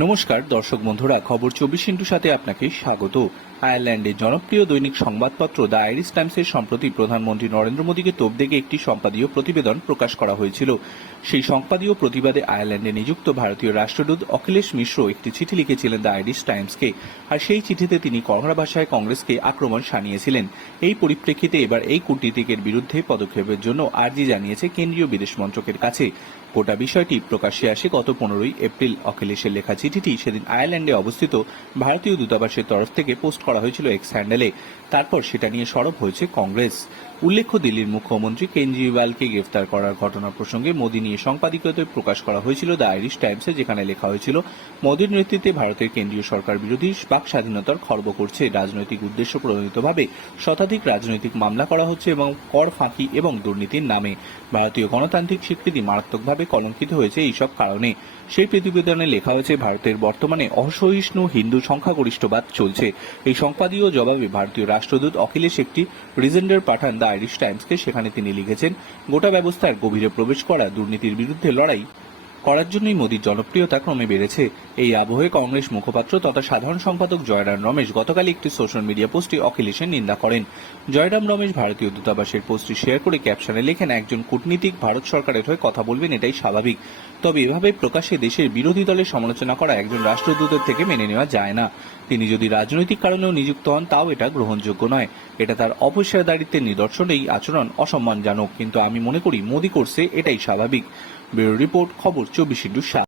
নমস্কার, দর্শক বন্ধুরা, খবর চব্বিশ ইন্টুর সাথে আপনাকে স্বাগত। আয়ারল্যান্ডের জনপ্রিয় দৈনিক সংবাদপত্র দ্য আইরিশ টাইমসের সম্প্রতি প্রধানমন্ত্রী নরেন্দ্র মোদীকে তোপ দেখে একটি সম্পাদীয় প্রতিবেদন প্রকাশ করা হয়েছিল। সেই সম্পাদীয় প্রতিবাদে আয়ারল্যান্ডে নিযুক্ত ভারতীয় রাষ্ট্রদূত অখিলেশ মিশ্র একটি চিঠি লিখেছিলেন দ্য আইরিশ টাইমসকে, আর সেই চিঠিতে তিনি কংগ্রা ভাষায় কংগ্রেসকে আক্রমণ সানিয়েছিলেন এই পরিপ্রেক্ষিতে এবার এই কূটনীতিকের বিরুদ্ধে পদক্ষেপের জন্য আর্জি জানিয়েছে কেন্দ্রীয় বিদেশ মন্ত্রকের কাছে। গোটা বিষয়টি প্রকাশ্যে আসে গত পনেরোই এপ্রিল। অখিলেশের লেখা চিঠিটি সেদিন আয়ারল্যান্ডে অবস্থিত। ভারতীয় দূতাবাসের তরফ থেকে পোস্ট করা হয়েছিল এক্স হ্যান্ডেলে তারপর সেটা নিয়ে সরব হয়েছে কংগ্রেস। উল্লেখ্য, দিল্লির মুখ্যমন্ত্রী কেজরিওয়ালকে গ্রেফতার করার ঘটনা প্রসঙ্গে মোদী নিয়ে সম্পাদিকতে প্রকাশ করা হয়েছিল দ্য আইরিশ টাইমসে, যেখানে লেখা হয়েছিল, মোদীর নেতৃত্বে ভারতের কেন্দ্রীয় সরকার বিরোধী বাক স্বাধীনতার খর্ব করছে। রাজনৈতিক উদ্দেশ্য প্রণোদিতভাবে শতাধিক রাজনৈতিক মামলা করা হচ্ছে এবং কর ফাঁকি এবং দুর্নীতির নামে। ভারতীয় গণতান্ত্রিক স্বীকৃতি মারাত্মকভাবে কলঙ্কিত হয়েছে এইসব কারণে। সেই প্রতিবেদনে লেখা হয়েছে ভারতের বর্তমানে অসহিষ্ণু হিন্দু সংখ্যাগরিষ্ঠবাদ চলছে। এই সংপাদীয় জবাবে ভারতীয় রাষ্ট্রদূত অখিলেশ একটি রিজেন্ডার পাঠান দ্য আইরিশ টাইমসকে সেখানে তিনি লিখেছেন, গোটা ব্যবস্থার গভীরে প্রবেশ করা দুর্নীতির বিরুদ্ধে লড়াই করার জন্যই মোদীর জনপ্রিয়তা ক্রমে বেড়েছে। এই আবহে কংগ্রেস মুখপাত্র তথা সাধারণ সম্পাদক জয়রাম রমেশ গতকাল একটি সোশ্যাল মিডিয়া পোস্টে অখিলেশের নিন্দা করেন। জয়রাম রমেশ ভারতীয় দূতাবাসের পোস্টটি শেয়ার করে ক্যাপশনে লেখেন, একজন কূটনীতিক ভারত সরকারের হয়ে কথা বলবেন, এটাই স্বাভাবিক। তবে এভাবে প্রকাশ্যে দেশের বিরোধী দলের সমালোচনা করা একজন রাষ্ট্রদূতের থেকে মেনে নেওয়া যায় না। তিনি যদি রাজনৈতিক কারণেও নিযুক্ত হন, তাও এটা গ্রহণযোগ্য নয়। এটা তার অপেশাদারিত্বের নিদর্শন। এই আচরণ অসম্মানজনক। কিন্তু আমি মনে করি, মোদী করছে, এটাই স্বাভাবিক। ব্যুরো রিপোর্ট খবর চব্বিশ ইন্টু